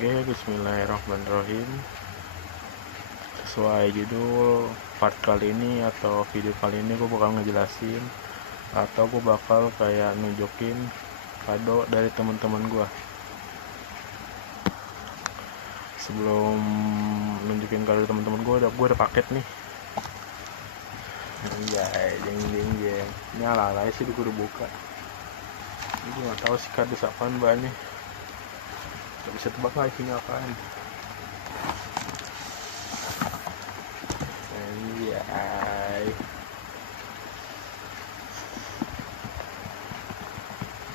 Oke, bismillahirrahmanirrahim. Sesuai judul part kali ini atau video kali ini gue bakal ngejelasin atau gue bakal kayak nunjukin kado dari teman-teman gue. Sebelum nunjukin kado teman-teman gue udah paket nih. Anjay, jeng. Ini ala-ala sih gue udah buka. Gue nggak tahu sih kado apaan banyak. Gak bisa tebak lah isinya apaan. Anjay,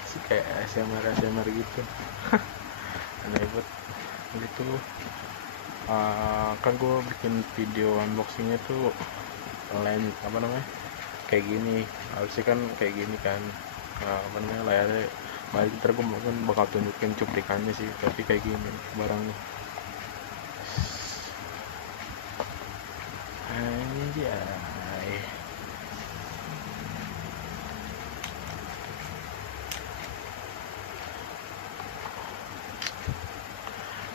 sih kayak ASMR gitu. Aneh banget gitu. Kan gue bikin video unboxingnya tuh lain kayak gini, harusnya kan kayak gini kan, layarnya balik. Ntar gue mungkin bakal tunjukin cuplikannya sih, tapi kayak gini barangnya. Anjay,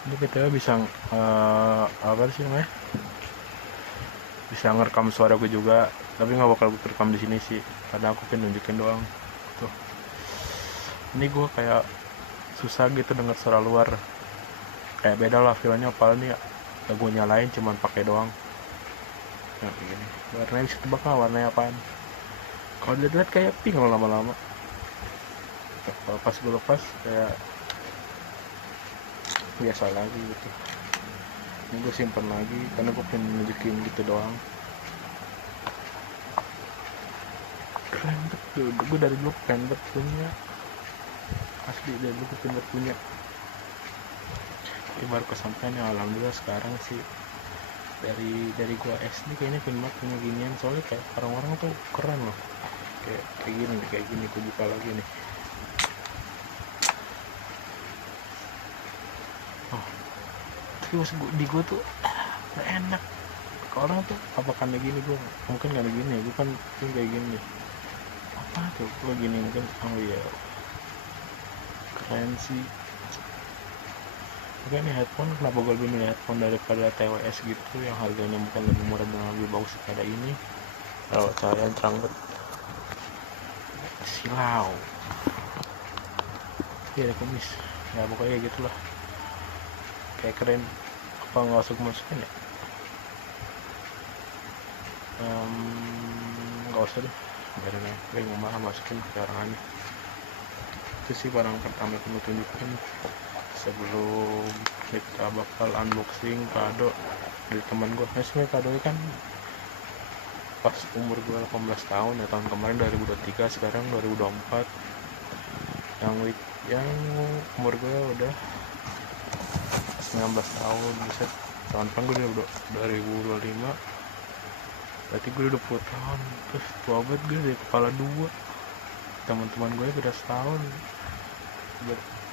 ini kita bisa apa sih namanya, bisa ngerekam suara gue juga, tapi nggak bakal gue rekam di sini sih karena aku pengen nunjukin doang tuh. Ini gue kayak susah gitu denger suara luar, kayak beda lah feelnya. Apalagi nih gue nyalain cuman pakai doang. Nah, begini warnanya bisa tebak lah warnanya apaan. Kalau dilihat kayak pink loh lama-lama. Kalau pas gue lepas kayak biasa lagi gitu. Ini gue simpen lagi karena gue pengen nunjukin gitu doang. Keren betul, gue dari dulu pengen banget punya, asli dari dulu pengen banget punya. Ini baru kesampaian ya, alhamdulillah sekarang sih. Dari gua SD kayaknya pengen banget punya ginian, soalnya kayak orang-orang tuh keren loh, kayak gini gue buka lagi nih. Oh, terus di gua tuh gak enak ke orang tuh, apa karena gini gue mungkin gak ada gini, gue kan kayak gini. Apa tuh gue gini mungkin, oh iya keren sih. Oke, ini headphone, kenapa gue lebih milih headphone daripada TWS gitu yang harganya mungkin lebih murah dan lebih bagus pada ini. Kalau cahaya terang banget, silau. Iya, ada kumis ya, pokoknya gitulah, kayak keren. Apa nggak usah gue masukin ya? Nggak usah deh, biarin aja. Gue mau masukin ke orang. Itu sih barang pertama yang gue tunjukin sebelum kita bakal unboxing kado dari teman gue. Nah, sebenarnya kadonya kan pas umur gue 18 tahun ya, tahun kemarin 2023, sekarang 2024. Yang umur gue udah 19 tahun, bisa tahun depan gue udah 2025, berarti gue udah 20 tahun. Terus tua banget gue, dari kepala dua. Teman-teman gue beda setahun,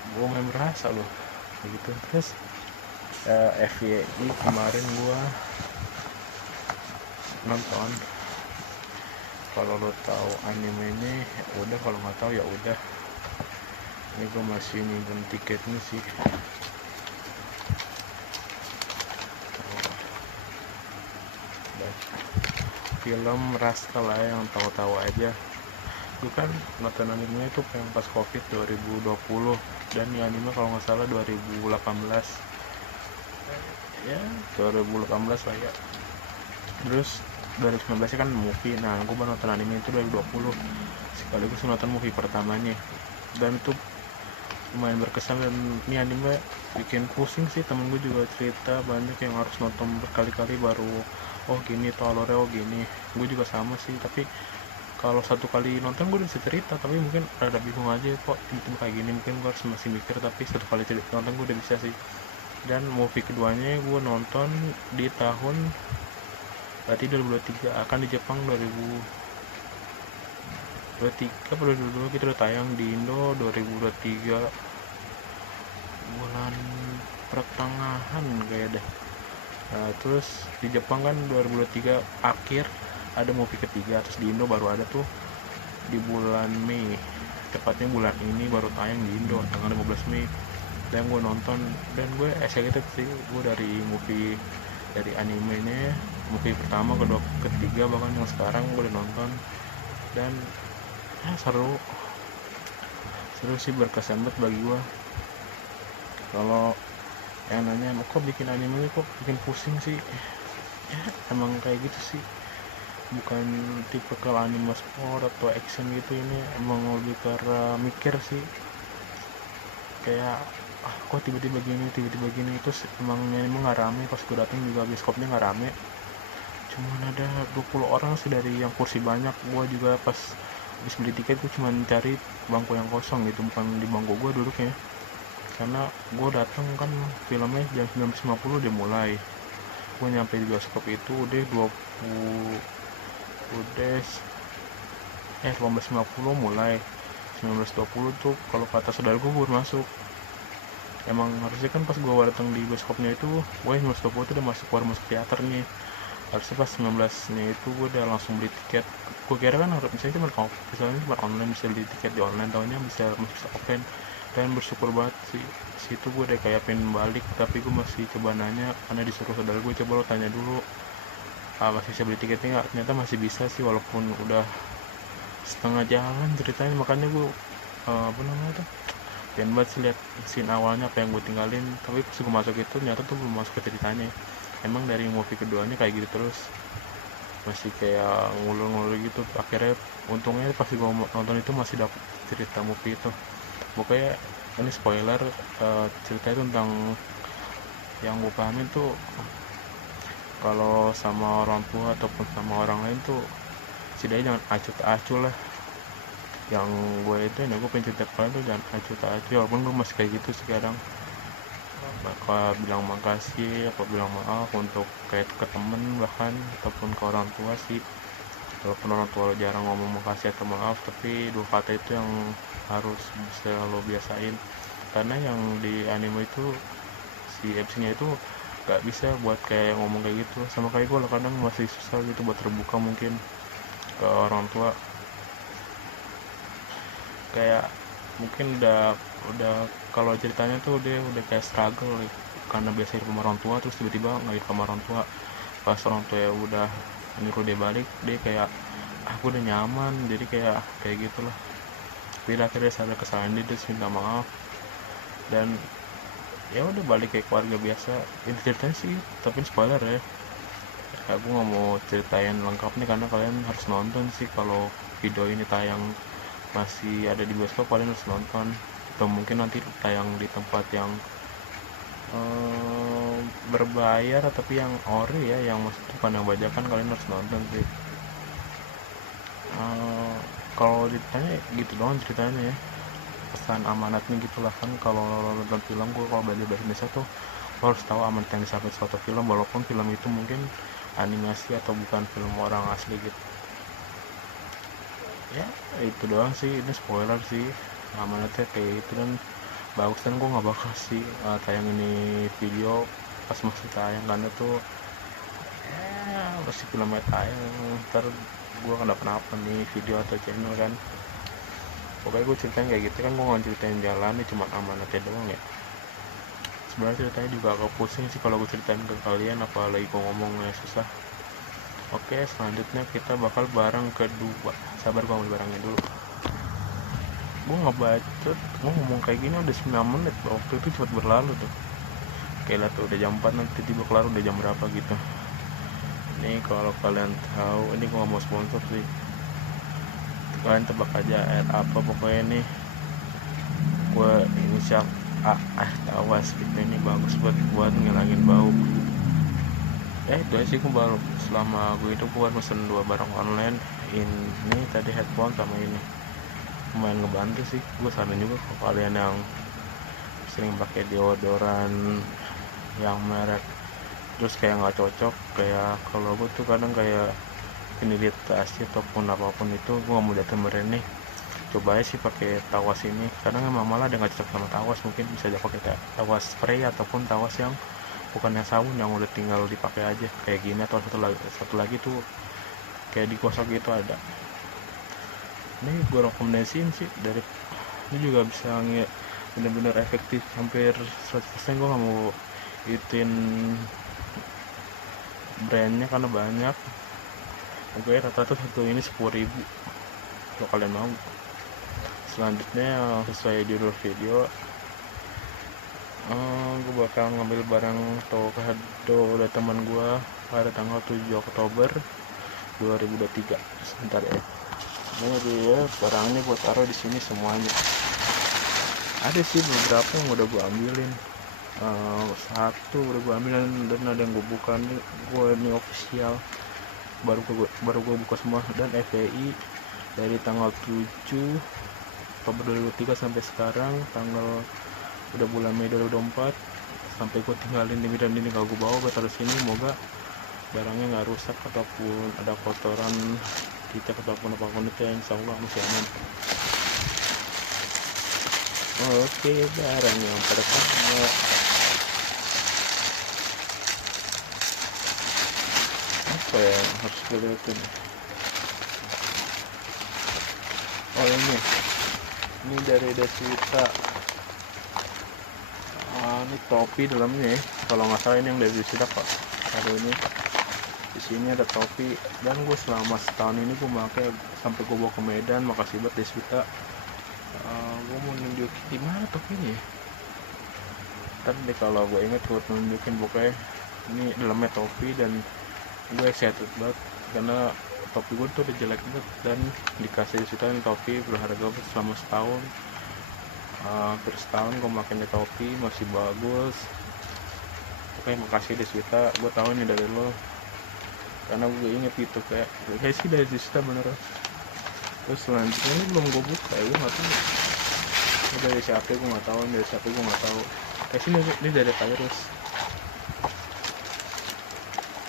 gue main berasa loh gitu. Terus FYI, kemarin gue nonton, kalau lo tahu anime ini ya udah, kalau nggak tahu ya udah. Ini gue masih nyimpen tiketnya sih. Film Rascal lah yang tahu-tahu aja. Gue kan nonton animenya itu yang pas covid 2020, dan ini anime kalau nggak salah 2018 ya, 2018 lah ya. Terus 2019 kan movie. Nah, gue baru nonton anime itu 2020 sekaligus nonton movie pertamanya, dan itu lumayan berkesan. Dan ini anime bikin pusing sih. Temen gue juga cerita banyak yang harus nonton berkali-kali baru oh gini tuh alurnya, oh gini. Gue juga sama sih, tapi kalau satu kali nonton gue udah bisa cerita, tapi mungkin rada bingung aja kok tiba-tiba kayak gini. Mungkin gue harus masih mikir, tapi satu kali nonton gue udah bisa sih. Dan movie keduanya gue nonton di tahun, berarti 2023, akan di Jepang 2023 atau 2022 gitu, udah tayang di Indo 2023 bulan pertengahan kayak deh. Nah, terus di Jepang kan 2023 akhir ada movie ketiga, terus di Indo baru ada tuh di bulan Mei, tepatnya bulan ini baru tayang di Indo tanggal 15 Mei. dan gue nonton, dan gue excited sih. Gue dari animenya, movie pertama, kedua, ketiga, bahkan yang sekarang gue udah nonton, dan seru sih, berkesan banget bagi gue. Kalau yang nanya kok bikin animenya kok bikin pusing sih, ya emang kayak gitu sih, bukan tipe ke anime sport atau action gitu. Ini emang lebih ke mikir sih, kayak kok tiba-tiba gini. Terus emang nggak rame, pas gue datang juga bioskopnya nggak rame, cuman ada 20 orang sih dari yang kursi banyak. Gue juga pas habis beli tiket gue cuma cari bangku yang kosong gitu, bukan di bangku gue duduknya, karena gue datang kan filmnya jam 19.50 udah mulai. Gue nyampe di bioskop itu udah 18.50 mulai. 19.20 tuh kalau kata saudara gue baru masuk. Emang harusnya kan pas gue datang di bioskopnya itu gue 19.20 tuh udah baru masuk teater nih. Harusnya pas 19 nya itu gue udah langsung beli tiket. Gue kira kan harus misalnya cuma online, bisa beli tiket di online, tahunya masih bisa offline. Dan bersyukur banget sih, situ gue udah kayak pengen balik, tapi gue masih coba nanya, karena disuruh saudara gue, coba lo tanya dulu masih bisa beli tiketnya nggak. Ternyata masih bisa sih, walaupun udah setengah jalan ceritanya. Makanya gue pengen banget sih lihat scene awalnya apa yang gue tinggalin, tapi pas gue masuk itu ternyata tuh belum masuk ke ceritanya. Emang dari movie keduanya kayak gitu terus, masih kayak ngulur-ngulur gitu. Akhirnya untungnya pas gue nonton itu masih dapet cerita movie itu. Pokoknya ini spoiler, ceritanya tentang, yang gue pahamin tuh, kalau sama orang tua ataupun sama orang lain tuh setidaknya jangan acuh lah. Yang gue itu gue pengen cerita kalian tuh jangan acuh, walaupun gue masih kayak gitu sekarang. Bakal bilang makasih, apa bilang maaf untuk kayak ke temen bahkan, ataupun ke orang tua sih. Walaupun orang tua jarang ngomong makasih atau maaf, tapi dua kata itu yang harus bisa lo biasain. Karena yang di anime itu si MC nya itu gak bisa buat kayak ngomong kayak gitu. Sama kayak gue kadang masih susah gitu buat terbuka mungkin ke orang tua. Kayak mungkin udah kalau ceritanya tuh udah kayak struggle gitu. Karena biasa hidup sama orang tua, terus tiba-tiba nggak hidup sama orang tua. Pas orang tua ya udah nyuruh dia balik, dia kayak aku udah nyaman, jadi kayak gitulah. Tapi akhirnya sadar kesalahan dia, terus minta maaf, dan ya udah balik kayak keluarga biasa. Ini ceritanya sih, tapi spoiler ya. Aku nggak mau ceritain lengkap nih, karena kalian harus nonton sih. Kalau video ini tayang masih ada di bioskop, kalian harus nonton. Atau mungkin nanti tayang di tempat yang berbayar, tapi yang ori ya, yang maksudnya bukan yang bajakan, kalian harus nonton sih. Kalau ditanya gitu doang ceritanya ya, pesan amanatnya gitulah kan. Kalau nonton film, gue kalau belajar bahasa Indonesia tuh lo harus tahu amanat yang disampaikan suatu film, walaupun film itu mungkin animasi atau bukan film orang asli gitu ya. Itu doang sih, ini spoiler sih amanatnya kayak gitu. Dan bagus, dan gue nggak bakal sih tayang ini video pas masih tayang, karena tuh masih filmnya tayang, ntar gue kenapa-napa nih video atau channel kan. Pokoknya gue ceritain kayak gitu kan, gue nggak ceritain jalan, ini cuma amanatnya doang ya. Sebenarnya ceritanya juga agak pusing sih kalau gue ceritain ke kalian, apalagi gue ngomongnya susah. Oke, selanjutnya kita bakal barang kedua. Sabar, gue ambil barangnya dulu. Gue ngebacot, gue ngomong kayak gini udah 9 menit, waktu itu cepet berlalu tuh. Kayak tuh udah jam 4, nanti tiba kelar udah jam berapa gitu. Ini kalau kalian tahu, ini gue gak mau sponsor sih, kalian tebak aja air apa. Pokoknya nih gue inisial tawas gitu. Ini bagus buat ngilangin bau. Itu sih gue baru, selama gue itu gue pesen 2 barang online. Ini tadi headphone sama ini lumayan ngebantu sih. Gue saran juga ke kalian yang sering pakai deodoran yang merek terus kayak nggak cocok, kayak kalau gue tuh kadang kayak iritasi ataupun apapun itu, gue nggak mau datang nih. Coba aja sih pakai tawas ini, karena memang malah ada nggak cocok sama tawas. Mungkin bisa aja pakai tawas spray ataupun tawas yang bukan yang sabun, yang udah tinggal dipakai aja kayak gini. Atau satu lagi tuh kayak digosok gitu ada. Ini gue rekomendasiin sih, dari ini juga bisa bener-bener efektif, hampir 100%. Gue nggak mau ituin brandnya karena banyak. Oke, rata-rata satu ini 10.000 kalau kalian mau. Selanjutnya sesuai judul video, gue bakal ngambil barang atau kado dari teman gue pada tanggal 7 Oktober 2023. Sebentar ya. Ini dia barangnya gue taruh di sini semuanya. Ada sih beberapa yang udah gue ambilin. Satu udah gue ambilin dan ada yang gue buka nih. Gue ini official. Baru gue buka semua. Dan FPI dari tanggal 7 Oktober 2023 sampai sekarang tanggal udah bulan Mei 2024, sampai gue tinggalin di Medan ini. Kalau gue bawa gue taruh sini, semoga barangnya nggak rusak ataupun ada kotoran kita ataupun apapun itu, yang insya Allah masih aman. Oke, barang yang pertama apa ya harus gue liatin. Oh ini dari Deswita. Ini topi dalamnya ya. Kalau nggak salah ini yang dari Deswita kok. Ada ini. Di sini ada topi, dan gue selama setahun ini gue pakai sampai gue bawa ke Medan. Makasih buat Deswita. Gue mau nunjukin di mana topinya ya. Ntar deh kalau gue inget gue nunjukin. Pokoknya ini dalamnya topi, dan gue excited banget karena topi gue tuh udah jelek banget, dan dikasih Deswita ini topi berharga selama setahun. Hampir setahun gue pakai topi masih bagus. Oke, makasih Deswita, gue tahu ini dari lo karena gue inget gitu, kayak sih dari Deswita bener. Terus selanjutnya ini belum gue buka, gue nggak tahu ini dari siapa, gue nggak tahu. Kayak sini ini dari Virus.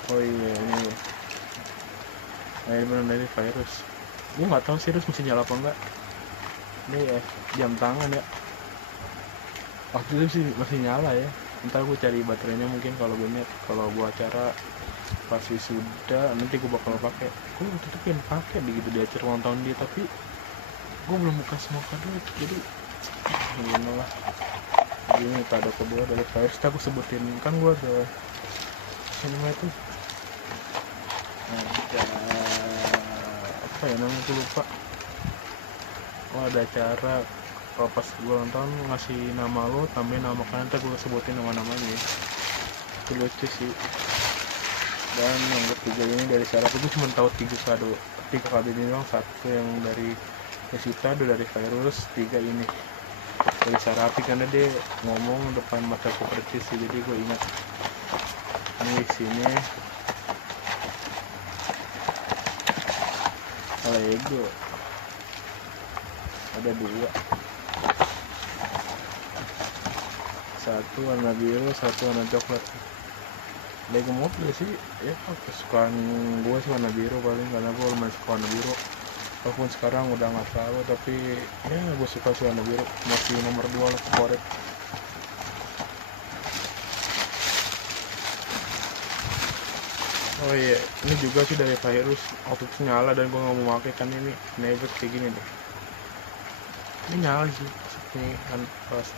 Oh iya, ini bener dari Virus. Gue nggak tahu serius masih nyala apa enggak. Ini ya jam tangan ya, waktu itu sih masih nyala ya. Ntar gue cari baterainya mungkin kalau bener, kalau gue acara pas wisuda nanti gue bakal pakai. Gue waktu itu pengen pakai begitu di acara ulang tahun dia, tapi gue belum buka semua kado, jadi gini lah. Ini kado kedua dari Virus. Aku sebutin kan gue ada cinema itu, ada apa ya namanya, gue lupa. Ada acara pas gue ulang tahun ngasih nama lo, tambahin nama kalian, ntar gue sebutin nama-namanya. Itu lucu sih. Dan yang ketiga ini dari Sarah, gue cuma tahu 3 kado ini doang. Satu yang dari Deswita, 2 dari Virus, 3 ini dari Sarapi karena dia ngomong depan mata kopertis sih, jadi gue ingat. Ini di sini Lego ada 2, satu warna biru, satu warna coklat. Lego mobil sih ya, kesukaan gue sih warna biru paling, karena gue lumayan suka warna biru. Walaupun sekarang udah nggak terlalu, tapi ya gue suka sih warna biru, masih nomor 2 lah favorit. Oh iya, ini juga sih dari Virus. Waktu itu nyala dan gue nggak mau pakai kan, ini nebet kayak gini deh. Ini nyala sih, ini kan pas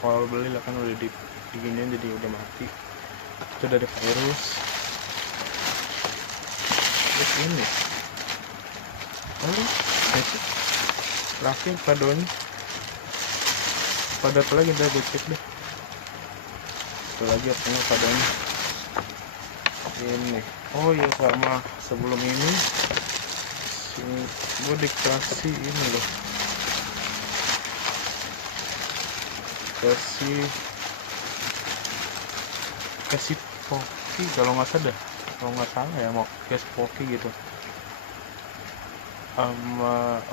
awal beli lah kan udah diginiin, jadi udah mati. Itu dari Virus. Terus ini itu terakhir kadonya pada apa lagi, udah gue cek deh apa lagi apanya kadonya ini. Oh iya, sama sebelum ini gue dikasih ini loh, kasih poki kalau nggak salah ya, mau kasih poki gitu.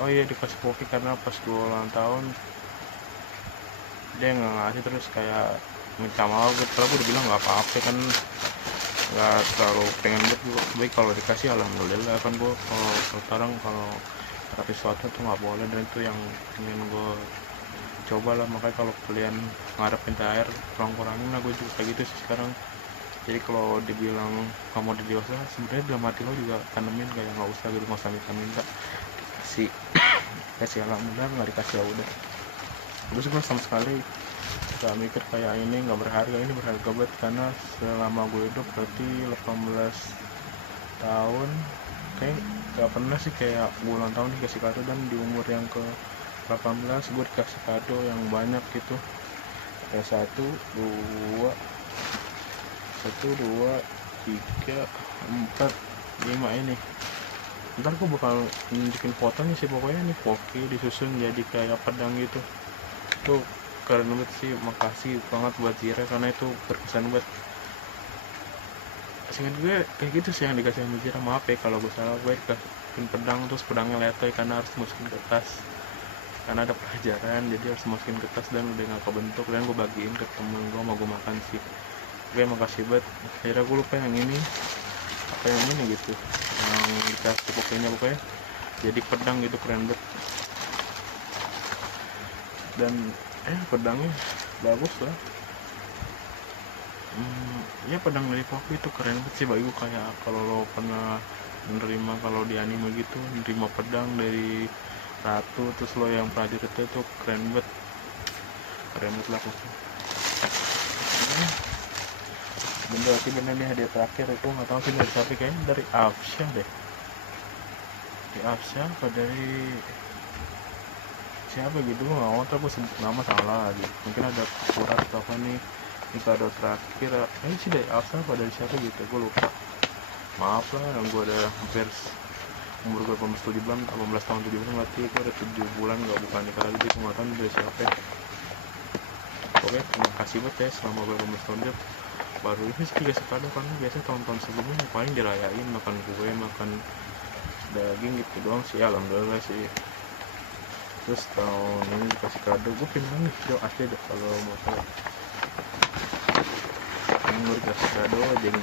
Oh iya, dikasih poki karena pas gue ulang tahun dia nggak ngasih, terus kayak minta maaf gitu. Kalau gue udah bilang nggak apa-apa kan, nggak terlalu pengen banget gue, baik kalau dikasih alhamdulillah kan. Gue kalau sekarang kalau ada sesuatu tuh nggak boleh, dan itu yang ingin gue coba lah. Makanya kalau kalian ngarepin THR kurang-kurangin lah, gue juga kayak gitu sih sekarang. Jadi kalau dibilang kamu udah dewasa, sebenarnya dalam hati lo juga tanemin kayak nggak usah minta-minta, kasih alhamdulillah. Nggak dikasih ya udah. Terus gue sama sekali gak mikir kayak ini nggak berharga, ini berharga banget karena selama gue hidup berarti 18 tahun kayak gak pernah sih kayak gue ulang tahun dikasih kado, dan di umur yang ke 18 gue dikasih kado yang banyak gitu, kayak 1 2 3 4 5 ini. Ntar gue bakal nunjukin fotonya sih, pokoknya nih Poki disusun jadi kayak pedang gitu. Tuh keren banget sih, makasih banget buat Zira karena itu berkesan banget. Seingat gue kayak gitu sih yang dikasih sama Zira. Maaf ya kalau gue salah, gue dikasih pedang terus pedangnya letoy karena harus masukin ke tas, karena ada pelajaran jadi harus masukin ke tas dan udah gak kebentuk, dan gue bagiin ke temen gue mau gue makan sih. Gue makasih banget. Akhirnya gue lupa yang ini apa yang ini gitu, yang dikasih pokoknya jadi pedang gitu, keren banget. Dan pedangnya bagus lah. Ya pedang dari Poki itu keren banget sih bagi gue, kayak kalau lo pernah menerima kalau di anime gitu, menerima pedang dari ratu terus lo yang prajurit itu keren banget lah pokoknya. Bener nih hadiah terakhir itu nggak tahu sih dari siapa, kayaknya dari Afsha deh, di Afsha apa dari siapa gitu, gue nggak tahu, gue sebut nama salah lagi, mungkin ada surat atau apa nih. Ini kado terakhir ini sih dari Afsha apa dari siapa gitu, gue lupa, maaf lah. Yang gue ada hampir umur gue 18 tahun 7 bulan, berarti gue ada 7 bulan gak buka nikah lagi, jadi gue nggak tahu dari siapa ya. Oke, terima kasih banget ya selama gue 18 tahun hidup. Baru ini sih dikasih kado, karena biasanya tahun-tahun sebelumnya paling dirayain makan kue, makan daging gitu doang sih, alhamdulillah sih. Terus tahun ini dikasih kado, gue pengen nangis dong asli deh kalau mau tahu. Ini gue dikasih kado jeng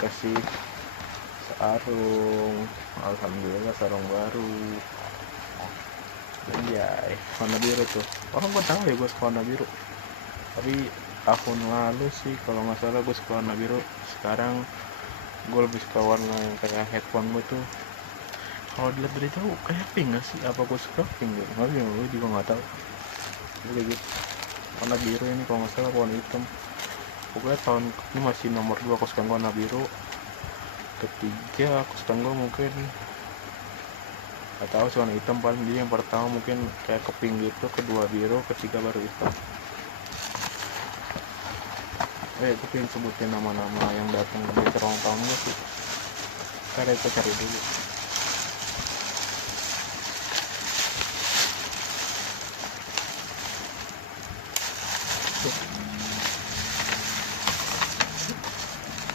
kasih sarung, alhamdulillah sarung baru. Anjay, warna biru tuh. Orang gue tahu ya gue suka warna biru, tapi tahun lalu sih kalau nggak salah gue suka warna biru. Sekarang gue lebih suka warna yang kayak headphone gue tuh, kalau dilihat dari jauh kayak pink gak sih, apa gue suka pink gitu, nggak sih, gue juga nggak tahu. Jadi gitu warna biru ini kalau nggak salah warna hitam. Pokoknya tahun ini masih nomor 2 kesukaan gue warna biru. Ketiga kesukaan gue mungkin gak tahu sih warna hitam paling. Jadi yang pertama mungkin kayak ke pink gitu, kedua biru, ketiga baru hitam. Gue pengen sebutin nama-nama yang datang di ulang tahun gue sih, karena itu cari dulu.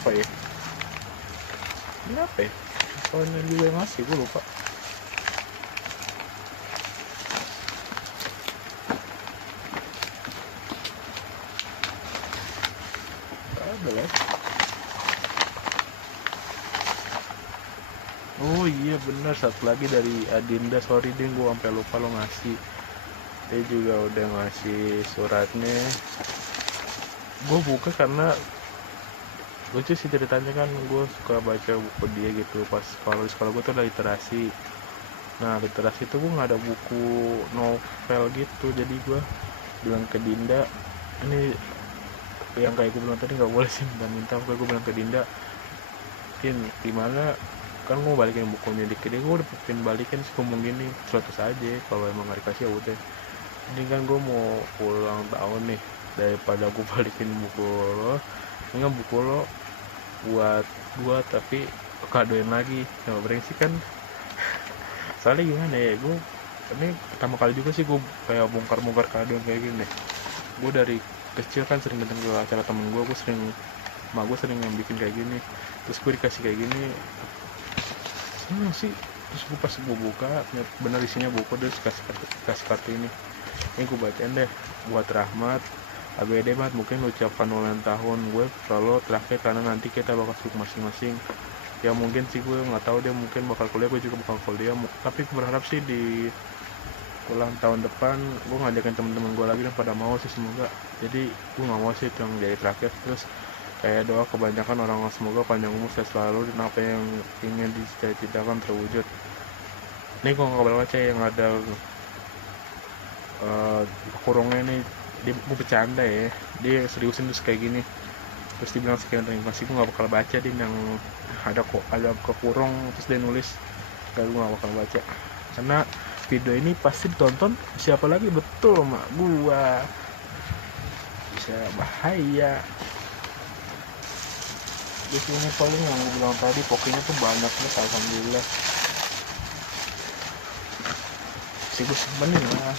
Apa ya ini, apa ya soalnya juga yang ngasih, gue lupa. Ada lah. Oh iya bener, satu lagi dari Adinda, sorry deh gue sampai lupa lo ngasih. Dia juga udah ngasih suratnya, gue buka karena lucu sih ceritanya. Kan gue suka baca buku dia gitu pas kalau di sekolah gue tuh ada literasi. Nah literasi itu gue nggak ada buku novel gitu, jadi gue bilang ke Dinda, ini yang kayak gue bilang tadi nggak boleh sih minta, gue bilang ke Dinda, gimana kan gue balikin bukunya dikit, gue udah pengen balikin sih, ngomong gini 100 aja, kalau emang gak dikasih ya udah. Ini kan gue mau ulang tahun nih, daripada gue balikin buku lo, enggak buku lo buat gue tapi kadoin lagi, nah brengsek kan. Soalnya gimana ya, gue ini pertama kali juga sih gue kayak bongkar kado kayak gini deh. Gue dari kecil kan sering datang ke acara temen gue sering yang bikin kayak gini, terus gue dikasih kayak gini seneng sih. Terus gue pas gue buka bener isinya buku, terus kasih kartu ini gue bacain deh, buat Rahmat ABD banget, mungkin ucapan ulang tahun gue kalau terakhir karena nanti kita bakal sibuk masing-masing. Ya mungkin sih gue nggak tahu, dia mungkin bakal kuliah, gue juga bakal kuliah, tapi gue berharap sih di ulang tahun depan gue ngajakin temen-temen gue lagi dan pada mau sih semoga. Jadi gue nggak mau sih itu yang jadi terakhir. Terus kayak doa kebanyakan orang semoga panjang umur, sehat selalu, dan apa yang ingin dicita-citakan terwujud. Ini gue nggak bakal baca yang ada kurungnya nih. Dia gue bercanda ya, dia seriusin terus kayak gini, terus dibilang sekian ring. Pasti gue nggak bakal baca din yang ada kekurung terus dia nulis. Gak, gue gak bakal baca karena video ini pasti ditonton siapa lagi, betul mak gua, bisa bahaya. Di sini paling yang gue bilang tadi pokoknya tuh banyak nih, alhamdulillah sih gue simpenin lah.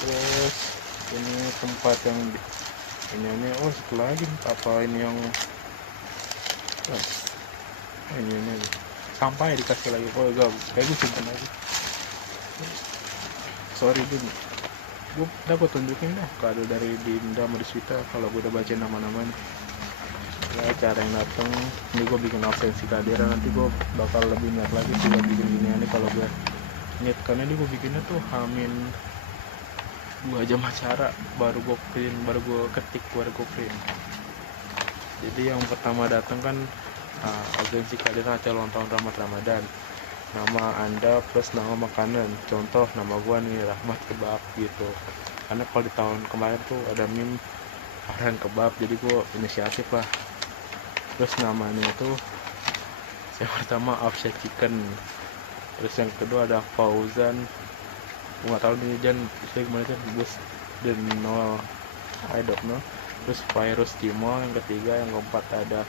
Terus ini tempat yang ini oh satu lagi apa ini yang ini sampah ya dikasih lagi. Oh enggak, kayak gue simpen lagi, sorry din, gue tunjukin dah kado dari Dinda Mariswita kalau gue udah baca nama-namanya ya. Cara yang dateng ini gue bikin absensi kehadiran, nanti gue bakal lebih niat lagi sih buat bikin gini nih kalau gue niat, karena ini gue bikinnya tuh hamin 2 jam acara baru gue print, baru gue ketik, baru gue print. Jadi yang pertama datang kan absensi kehadiran acara ulang tahun Ramadan, nama anda plus nama makanan, contoh nama gua nih Rahmat Kebab gitu, karena kalau di tahun kemarin tuh ada meme Farhan Kebab, jadi gua inisiatif lah. Terus namanya itu yang pertama Offset Chicken, terus yang kedua ada Fauzan, gua nggak tahu nih Jan saya gimana sih, bus dan no I don't know. Terus Virus Cimol yang ketiga, yang keempat ada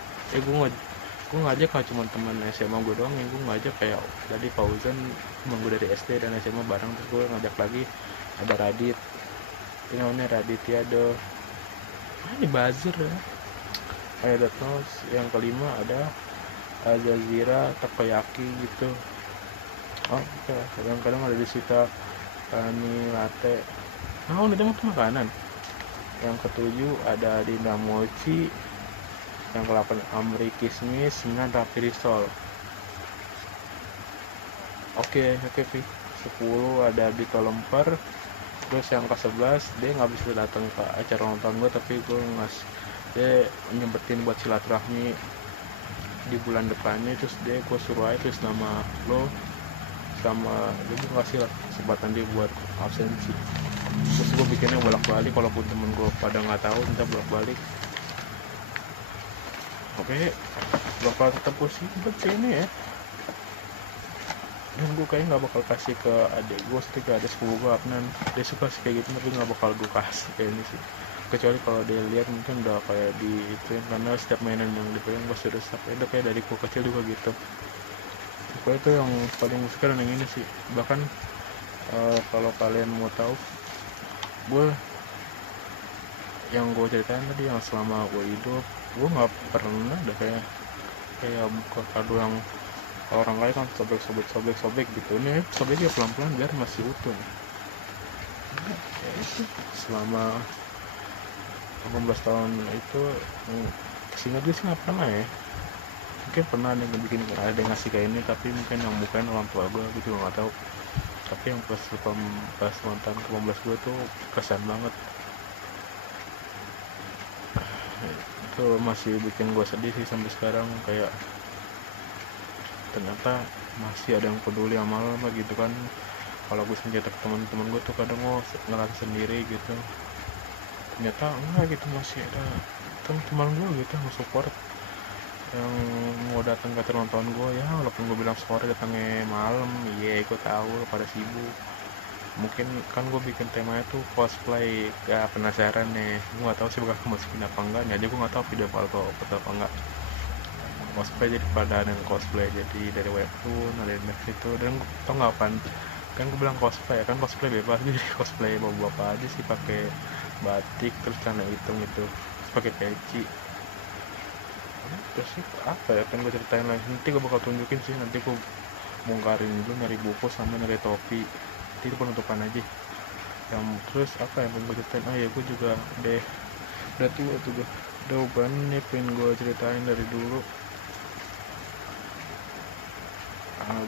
gue ngajak nggak cuma teman SMA gue doang, yang gue ngajak kayak tadi Fauzan teman gue dari SD dan SMA bareng. Terus gue ngajak lagi ada Radit, ini namanya Radit ya, ada ini buzzer ya, ada terus yang kelima ada Azazira Takoyaki gitu. Oh kadang-kadang ada di Sita Kani Latte, nah itu tuh makanan. Yang ketujuh ada Dinda Mochi, yang ke-8 Amri Kismis, 9 Raffi Risol. Oke, Pi. 10 ada Dito Lemper. Terus yang ke-11 dia nggak bisa datang ke acara nonton gue, tapi gue dia nyempetin buat silaturahmi di bulan depannya. Terus gue suruh aja terus nama lo sama dia, gue kasih lah kesempatan dia buat absensi. Terus gue bikinnya bolak-balik, kalaupun temen gue pada nggak tahu minta bolak-balik. Oke, bakal tetap gue simpen sih ini ya, dan gue kayaknya nggak bakal kasih ke adik gue, ketika ada sepupu gue Abnan, dia suka sih kayak gitu, tapi nggak bakal gue kasih kayak ini sih, kecuali kalau dia lihat mungkin udah kayak di itu, karena setiap mainan yang dipegang gue sudah rusak, itu kayak dari gue kecil juga gitu. Pokoknya itu yang paling suka dan yang ini sih. Bahkan kalau kalian mau tahu, gue yang gue ceritain tadi, yang selama gue hidup gue nggak pernah ada kayak buka kado yang orang lain kan sobek gitu. Ini sobeknya pelan-pelan biar masih utuh. Ya itu selama 18 tahun itu kesini dia sih nggak pernah ya. Mungkin pernah ada yang bikin, ada yang ngasih kayak ini, tapi mungkin yang bukan orang tua gue juga nggak tahu. Tapi yang pas mantan ke-18 gue tuh kesan banget. Itu masih bikin gue sedih sih sampai sekarang, kayak ternyata masih ada yang peduli sama lo gitu kan. Kalau gue mencetak teman-teman gue tuh kadang gue ngerasa sendiri gitu, ternyata enggak gitu, masih ada teman-teman gue gitu yang support, yang mau datang ke nonton gue ya, walaupun gue bilang sore datangnya malam. Iya gue tahu pada sibuk. Mungkin kan gue bikin temanya tuh cosplay, gak penasaran nih, gue gak tahu sih bakal masukin apa enggak, aja gue gak tahu video bakal betul apa enggak cosplay. Jadi pada ada yang cosplay jadi dari webtoon, ada yang dari itu, dan tau nggak apaan kan gue bilang cosplay ya kan, cosplay bebas, jadi cosplay bawa apa aja sih, pakai batik terus celana hitam itu, pakai peci. Terus sih apa ya, kan gue ceritain lagi, nanti gue bakal tunjukin sih, nanti gue bongkarin dulu nyari buku sama nyari topi, itu penutupan aja. Yang terus apa yang pengen gue ceritain, oh ya gue juga udah tua tuh, gue udah uban nih, pengen gue ceritain dari dulu.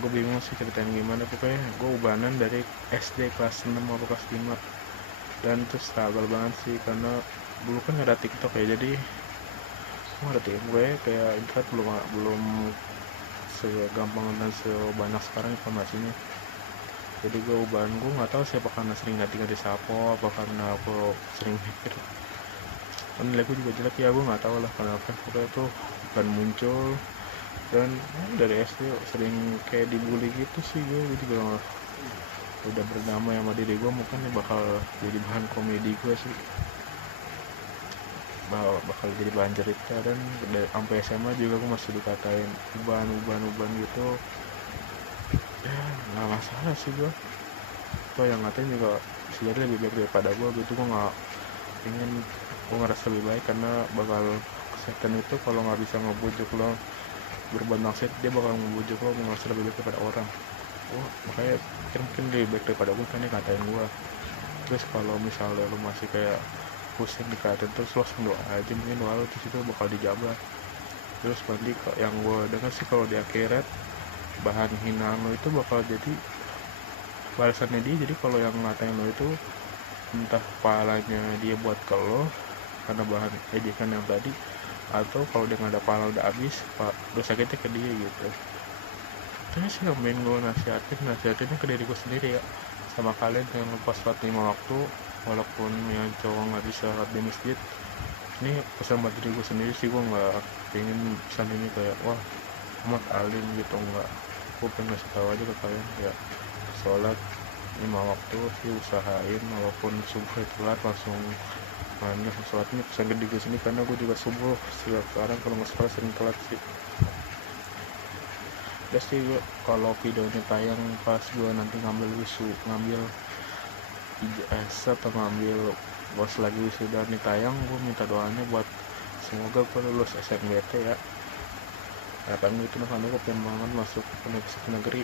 Gue bingung sih ceritain gimana, pokoknya gue ubanan dari SD kelas 6 atau kelas 5, dan terus struggle banget sih, karena dulu kan ada TikTok ya, jadi gue ada TikTok, gue kayak internet belum segampang dan sebanyak sekarang informasinya. Jadi gue ubahan gue nggak tahu sih apa karena sering ganti sapo, apa karena aku sering mikir nilai gue juga jelek ya, gue nggak tahu lah kenapa. Pokoknya tuh bukan muncul, dan dari SD sering kayak dibully gitu sih. Gue juga udah berdamai sama diri gue, mungkin ini bakal jadi bahan komedi gue sih, bakal jadi bahan cerita. Dan sampai SMA juga gue masih dikatain uban gitu ya, nggak masalah sih gue. Toh yang ngatain juga bisa jadi lebih baik daripada gue gitu. Gue nggak ingin, gue ngerasa lebih baik karena bakal setan itu kalau nggak bisa ngebujuk lo berbuat maksiat, dia bakal ngebujuk lo ngerasa lebih baik daripada orang. Makanya mungkin lebih baik daripada gue kan dia ngatain gue. Terus kalau misalnya lo masih kayak pusing dikatain terus, lo langsung doa aja, mungkin doa lo terus itu bakal dijabah. Terus nanti yang gue dengar sih kalau di akhirat bahan hinaan lo itu bakal jadi balasannya dia. Jadi kalau yang ngatain lo itu entah pahalanya dia buat ke lo karena bahan ejekan yang tadi, atau kalau dia nggak ada pahala udah habis, dosa kita ke dia gitu. Terus sih yang main gue nasihatinnya ke diri gue sendiri ya, sama kalian yang lupa sholat 5 waktu walaupun yang cowok nggak bisa sholat di masjid. Ini pesan buat diri gue sendiri sih, gue nggak pengen pesan ini kayak wah amat alim gitu, enggak. Gue pengen ngasih tahu aja ke kalian ya, sholat 5 waktu sih usahain, walaupun subuh telat langsung mandi sholat. Ini pesan ke diri gue sendiri karena gue juga subuh sekarang kalau nggak salah sering telat sih. Terus sih gue, kalau videonya tayang pas gue nanti ngambil ijazah atau ngambil bos lagi wisuda nih tayang, gue minta doanya buat semoga gue lulus SNBT ya. Harapan itu karena gue pengen banget masuk universitas negeri.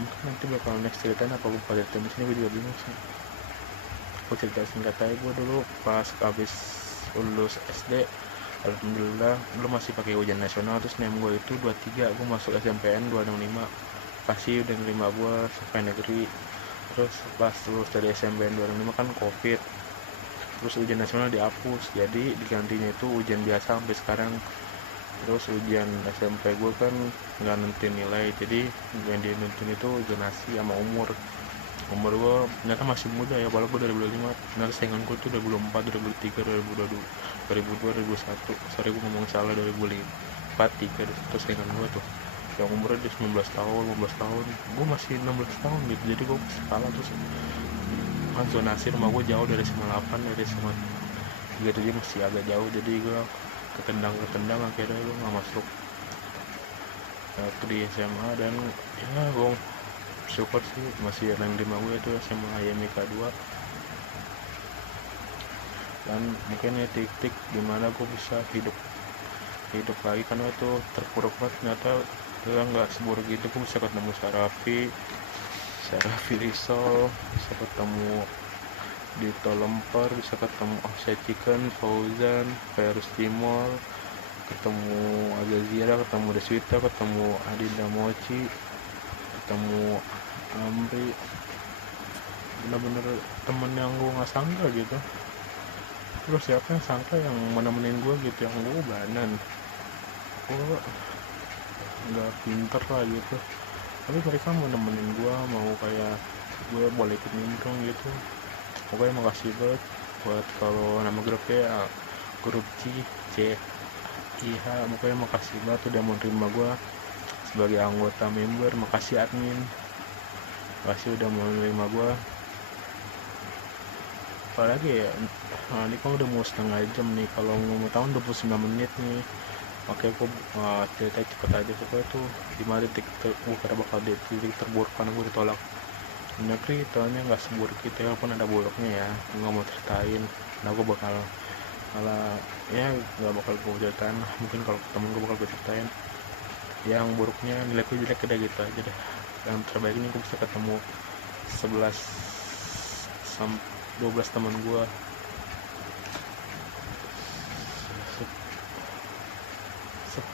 Mungkin nanti bakal next ceritain apa gue pada di sini, gue juga bingung sih. Gue cerita singkat aja, gue dulu pas habis lulus SD alhamdulillah belum masih pakai ujian nasional. Terus NEM gue itu 23, gue masuk SMPN 265, pasti udah nerima gue sampai negeri. Terus pas lulus dari SMPN 265 kan covid, terus ujian nasional dihapus, jadi digantinya itu ujian biasa sampai sekarang. Terus ujian SMP gue kan nggak nentuin nilai, jadi yang nentuin itu zonasi sama umur gue ternyata masih muda ya, padahal gue 2005. Ternyata saingan gue tuh 2004, 2003, 2022, 2002, 2001. Sorry gue ngomong salah, 2004, 3 itu saingan gue tuh yang umurnya di 19 tahun, 15 tahun. Gue masih 16 tahun gitu, jadi gue kalah. Terus kan zonasi rumah gue jauh dari SMA 8, dari SMA 3 dia masih agak jauh, jadi gue ketendang akhirnya gue nggak masuk di SMA. Dan ya gue syukur sih masih rank 5 gue itu SMA IMIK 2. Dan mungkin ya titik dimana gue bisa hidup lagi, karena itu terpuruk banget. Ternyata nggak seburuk gitu. Gue bisa ketemu Sarafi Rizal, bisa ketemu Dito Lempar, bisa ketemu Offset Chicken, Fauzan, Virus Timor, ketemu Agazira, ketemu Deswita, ketemu Adinda Mochi, ketemu Amri. Bener-bener temen yang gue gak sangka gitu. Terus siapa yang sangka yang menemenin gue gitu, yang gue banan, gue gak pinter lah gitu, tapi mereka mau nemenin gue, mau kayak gue boleh ikut nimbrung gitu. Pokoknya makasih banget buat kalau nama grupnya ya, grup CIH. Pokoknya makasih banget udah mau terima gue sebagai anggota member. Makasih admin, makasih udah mau nerima gue. Apalagi ya, ini kan udah mau setengah jam nih, kalau mau tahu 29 menit nih. Oke, aku cerita cepet aja. Pokoknya tuh 5 detik gue kira bakal di titik terburuk karena gue ditolak negeri. Taunya nggak seburuk itu, walaupun ada buruknya ya, gue nggak mau ceritain. Nah gue bakal malah ya nggak bakal gue ceritain. Mungkin kalau temen gue bakal gue ceritain yang buruknya, nilai gue jelek udah gitu aja deh. Yang terbaik ini gue bisa ketemu 12 teman gue,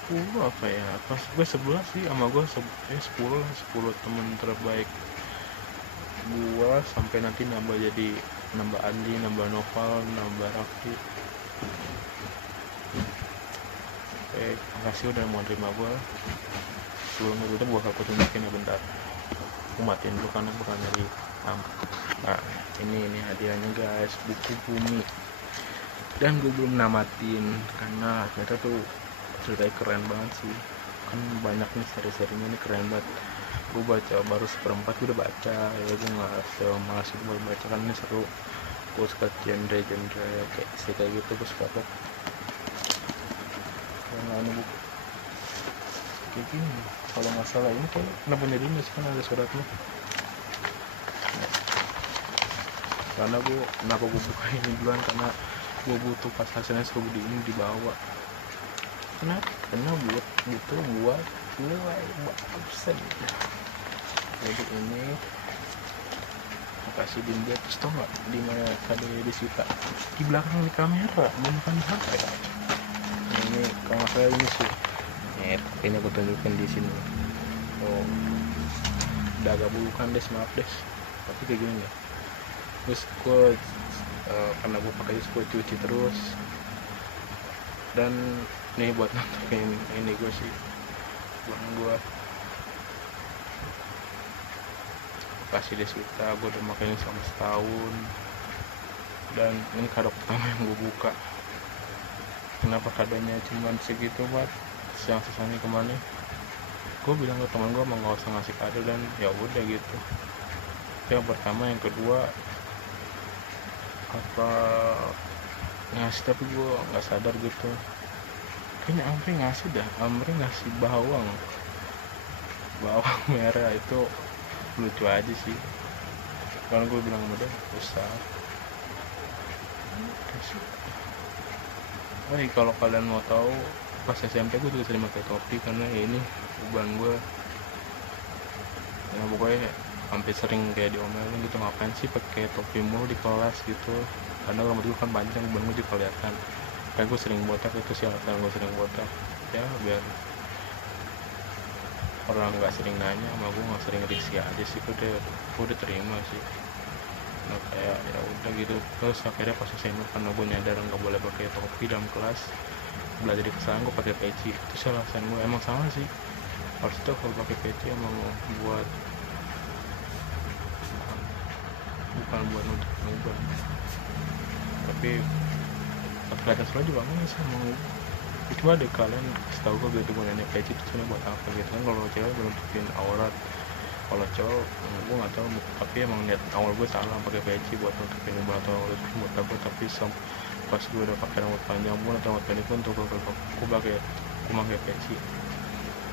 10 apa ya, pas gue 11 sih sama gue 10 lah, 10 teman terbaik gue. Sampai nanti nambah Andi, nambah Noval, nambah Raffi. Makasih udah mau terima gue. sebelum itu bakal aku tunjukin ya, bentar aku matiin dulu karena bukan dari nah ini hadiahnya guys, buku bumi, dan gue belum namatin karena ternyata tuh ceritanya keren banget sih, kan banyak nih seri-serinya nih keren banget. Gue baca baru seperempat gue udah baca ya, gue nggak semalas itu baru baca kan ini seru. Gue suka genre kayak gitu, gue suka banget. Nah, ini buku kayak gini kalau nggak salah, ini kayak kenapa jadi ini sih, kan ada suratnya. Karena kenapa gue buka ini duluan, karena gue butuh pas hasilnya seru di ini dibawa. Kenapa? Karena butuh buat absen. Jadi ini kasih dia, terus tau nggak di mana tadi disita di belakang di kamera, bukan di HP ya. Nah, ini kalau nggak salah ini sih, ini aku tunjukkan di sini. Oh, udah agak bukan des, maaf des, tapi kayak gini nih. Terus gue karena gue pakai gue cuci terus, dan nih buat nontonin ini gue sih buat gue kasih Deswita, gue udah makanya selama setahun, dan ini kado pertama yang gue buka. Kenapa kadonya cuman segitu buat yang sisanya kemana? Gue bilang ke teman gue mau nggak usah ngasih kado, dan ya udah gitu. Yang pertama, yang kedua apa ngasih, tapi gue nggak sadar gitu. Kayaknya Amri ngasih dah, Amri ngasih bawang merah, itu lucu aja sih. Karena gue bilang sama dia besar. Kalau kalian mau tahu, pas SMP gue juga sering pakai topi karena ya ini uban gue. Ya pokoknya hampir sering kayak diomelin gitu, ngapain sih pakai topi mulu di kelas gitu. Karena rambut gue kan panjang, uban gue juga kelihatan. Kayak gue sering botak, itu sih alasan gue sering botak. Ya biar orang nggak sering nanya sama gue, nggak sering risih aja sih. Gue udah terima sih. Nah kayak ya udah gitu. Terus akhirnya pas SMA karena gue nyadar nggak boleh pakai topi dalam kelas, belajar di kesalahan gue pakai peci. Itu sih alasan gue, emang salah sih. Harusnya kalau pakai peci emang buat bukan buat nutup uban, tapi kelihatan seru juga nggak sih emang. Cuma deh kalian setahu gue gitu, gue nanya peci itu sebenarnya buat apa gitu kan. Kalau cewek menutupin aurat, kalau cowok gue nggak tahu, tapi emang lihat awal gue salah pakai peci buat nutupin uban atau aurat buat apa. Tapi pas gue udah pakai rambut panjang pun atau rambut pendek pun, gue pakai peci.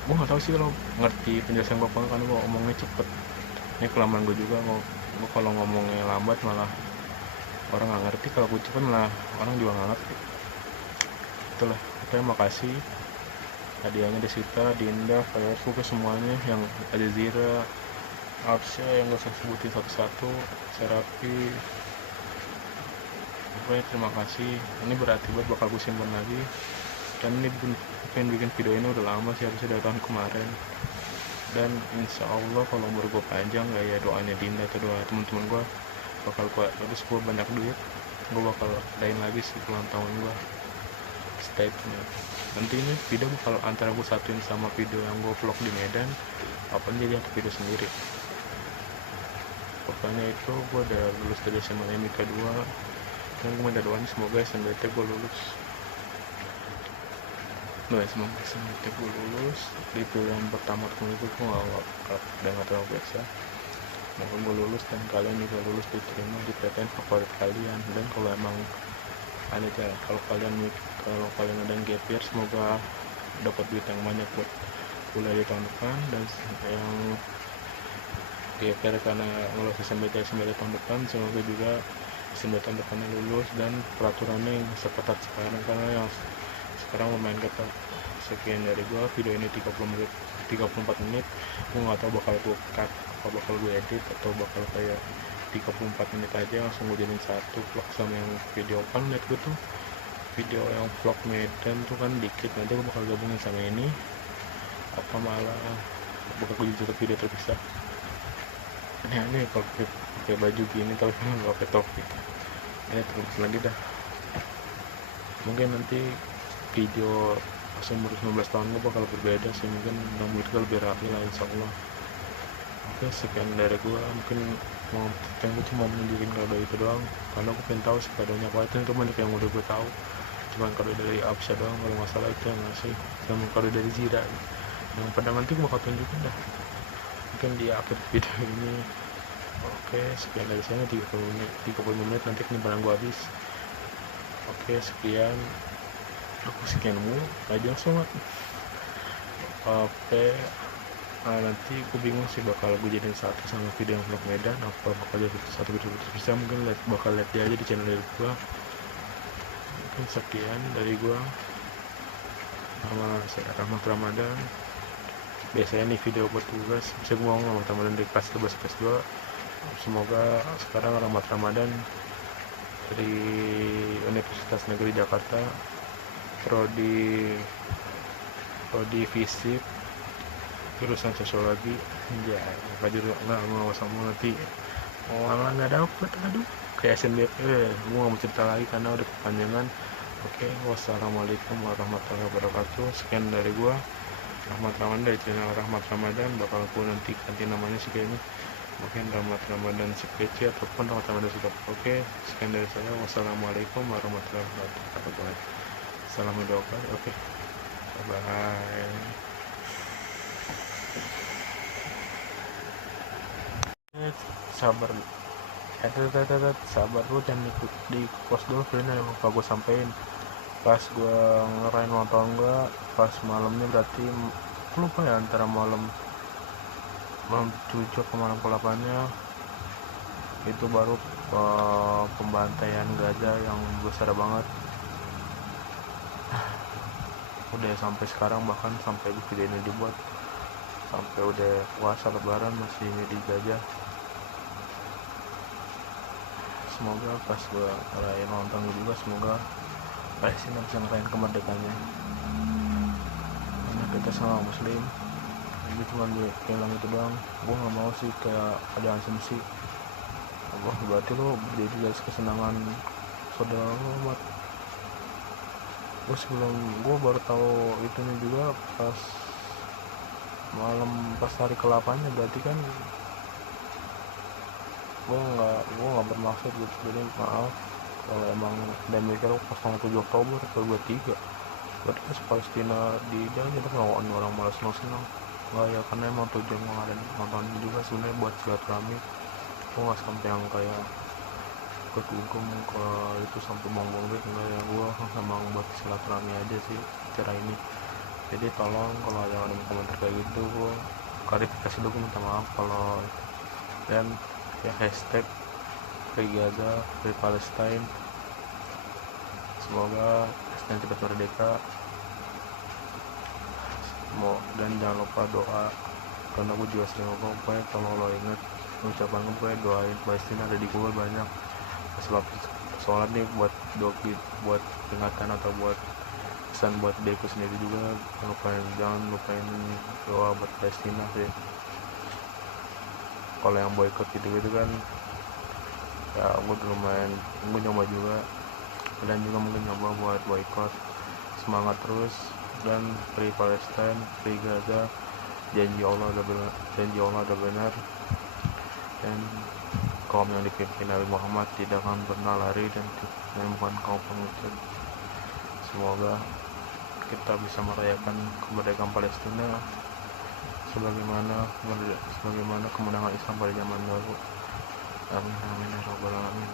Gue nggak tahu sih kalau ngerti penjelasan gue kan gue ngomongnya cepet. Ini kelamaan gue juga, gue kalau ngomongnya lambat malah orang nggak ngerti, kalau gue cepet malah orang juga nggak ngerti. Itulah. Oke, makasih hadiahnya Deswita, Dinda, Fayarku, ke semuanya yang ada Zira, Arsya yang gak usah sebutin satu-satu, Serapi. Oke, terima kasih. Ini berarti buat bakal gue simpan lagi. Dan ini pengen bikin video ini udah lama sih, harusnya dari tahun kemarin. Dan insya Allah kalau umur gue panjang, kayak doanya Dinda atau doa teman-teman gue, bakal gue terus gue banyak duit, gue bakal adain lagi sih ulang tahun gue. Stay tune. Nanti ini video kalau antara gue satuin sama video yang gue vlog di Medan, apa jadi satu video sendiri. Pokoknya itu gue udah lulus dari SMA MIK 2, dan gue minta doanya semoga SNBT gue lulus. Semoga SNBT gue lulus di pilihan pertama temen gue nggak terlalu biasa. Semoga gue lulus dan kalian juga lulus, diterima di PTN favorit kalian. Dan kalau emang ada kalau kalian ada yang gap year, semoga dapat duit yang banyak buat kuliah di tahun depan. Dan yang gap year karena ngelulus SNBT tahun depan, semoga juga SNBT tahun depannya lulus dan peraturannya yang seketat sekarang, karena yang sekarang lumayan ketat. Sekian dari gua, video ini 34 menit. Gua nggak tahu bakal gue cut atau bakal gue edit atau bakal kayak 34 menit aja langsung gue jadiin satu vlog sama yang video. Kan lihat gue tuh video yang vlog Medan tuh kan dikit, nanti gue bakal gabungin sama ini, apa malah bakal gue jadi video terpisah. Ini kalau pakai baju gini tapi nggak pakai topi, ini terus lagi dah. Mungkin nanti video pas umur 19 tahun gue bakal berbeda sih, mungkin yang murid gue lebih rapi lah insya Allah. Oke, sekian dari gue, mungkin mau gue cuma menunjukin kado itu doang karena gue pengen tahu sih kadonya apa. Itu banyak yang udah gue tahu, cuman kado dari Absya doang kalau nggak salah itu yang ngasih, sama kado dari Zira yang pada nanti gue bakal tunjukin dah mungkin di akhir video ini. Oke, sekian dari saya, 30 menit nanti penyimpanan gue habis. Oke, sekian, aku sekian mulu aja langsung. Oke, nanti aku bingung sih bakal gue jadiin satu sama video yang vlog Medan apa bakal jadi satu video terpisah, mungkin bakal lihat dia aja di channel dari gue. Mungkin sekian dari gue, nama saya Rahmat Ramadan. Biasanya nih video buat tugas, bisa gue ngomong sama teman dari kelas 11 kelas 2. Semoga sekarang Rahmat Ramadan dari Universitas Negeri Jakarta, prodi fisip jurusan sosiologi. Ya nggak mau sama nanti malah nggak dapet, aduh kayak SNBP. Gue nggak mau cerita lagi karena udah kepanjangan. Oke, wassalamualaikum warahmatullahi wabarakatuh. Sekian dari gue, Rahmat Ramadan dari channel Rahmat Ramadan. Bakal gue nanti ganti namanya sih kayaknya, mungkin Rahmat Ramadan Sekeci ataupun Rahmat Ramadan Sudah. Oke, sekian dari saya, wassalamualaikum warahmatullahi wabarakatuh. Salam doakan. Oke, bye bye. Sabar, sabar lu, jangan ikut di pos dulu friend yang lupa gue sampein pas gue ngerayain ulang tahun gue. Pas malamnya berarti lupa ya, antara malam 7 ke malam ke-8 nya itu baru pembantaian gajah yang besar banget. Udah sampai sekarang, bahkan sampai video ini dibuat, sampai udah puasa lebaran masih di gajah. Semoga pas gue ngerayain ulang tahun juga, semoga Palestina bisa ngerayain kemerdekaannya, karena kita sama muslim. Ini cuma bilang itu doang. Gue nggak mau sih kayak ada asumsi wah berarti lo jadi guys kesenangan saudara lo amat. Gue baru tahu itu nih juga pas malam, pas hari ke-8 nya. Berarti kan gue nggak bermaksud gitu, jadi maaf kalau emang dan mikir pas tanggal 7 Oktober atau 23. Berarti pas Palestina di dalam kita ngelawan orang malas senang nggak ya, karena emang tujuan gue ada nonton juga sebenarnya buat silaturahmi. Gue nggak sampai yang kayak kehukum ke itu sampai bong-bong gitu, enggak ya. Gue emang buat silaturahmi aja sih cara ini. Jadi tolong kalau ada yang komentar kayak gitu, gue klarifikasi dulu, minta maaf kalau. Dan ya hashtag Free Gaza, Free Palestine, semoga Palestina cepat merdeka. Dan jangan lupa doa, karena gue juga sering ngomong, pokoknya kalau lo inget ucapan gue, pokoknya doain Palestina. Ada di Google banyak sholat nih buat buat peringatan atau buat pesan buat diriku sendiri juga. Jangan lupain doa buat Palestina sih. Kalau yang boykot gitu kan ya gue nyoba juga, dan juga mungkin nyoba buat boykot. Semangat terus, dan Free Palestine, Free Gaza. Janji Allah ada benar, dan kaum yang dipimpin Nabi Muhammad tidak akan pernah lari dan bukan kaum pengecut. Semoga kita bisa merayakan kemerdekaan Palestina sebagaimana kemenangan Islam pada zaman dahulu. Amin amin ya rabbal alamin.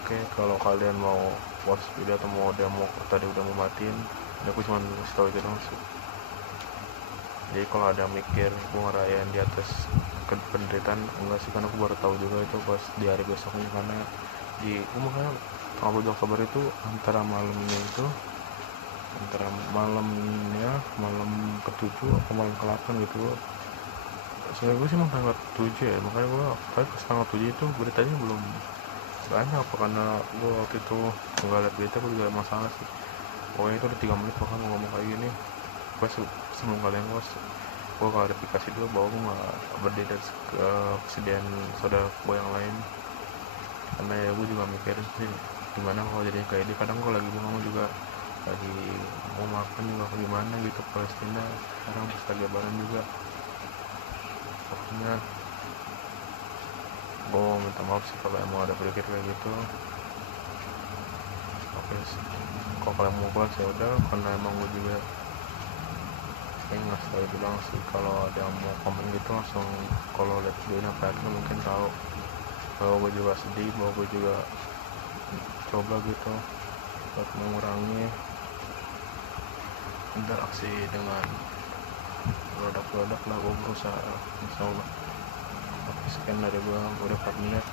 Oke, kalau kalian mau watch video atau mau demo, tadi udah mau matiin, aku cuma kasih tahu itu dong sih. Jadi kalau ada mikir gue ngerayain di atas penderitaan, enggak sih, karena aku baru tahu juga itu pas di hari besoknya. Karena di makanya tanggal 7 Oktober itu antara malamnya malam ke-7 atau malam ke-8 gitu. Sebenarnya gue sih emang tanggal 7 ya, makanya gue pas tanggal 7 itu beritanya belum banyak apa, karena gue waktu itu nggak lihat berita. Gue juga masalah sih, pokoknya itu udah 3 menit bahkan ngomong kayak gini. Gue sebelum kalian gue klarifikasi dulu bahwa gue nggak berdiri dari kesedihan saudara gue yang lain, karena ya gue juga mikirin sih gimana kalau jadi kayak dia. Kadang gue lagi bingung juga lagi mau makan juga gimana gitu. Palestina sekarang pas lagi lebaran juga, pokoknya gue mau minta maaf sih kalau emang ada berpikir kayak gitu. Oke, kalau kalian mau bahas ya udah, karena emang gue juga kayak ngasih tau itu doang sih. Kalau ada yang mau komen gitu langsung, kalau lihat videonya apa mungkin tahu bahwa gue juga sedih, bahwa gue juga coba gitu buat mengurangi interaksi dengan produk-produk lah. Gue berusaha, insyaallah. Oke, sekian dari gue, udah 4 menit.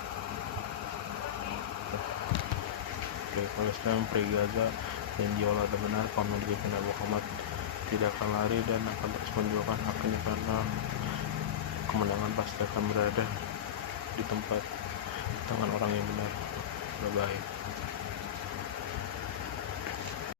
Oke, Palestina pergi Gaza dan Allah ada benar, kaum yang dipimpin Nabi Muhammad tidak akan lari dan akan terus menjuangkan haknya, karena kemenangan pasti akan berada di tempat tangan orang yang benar. Bye bye.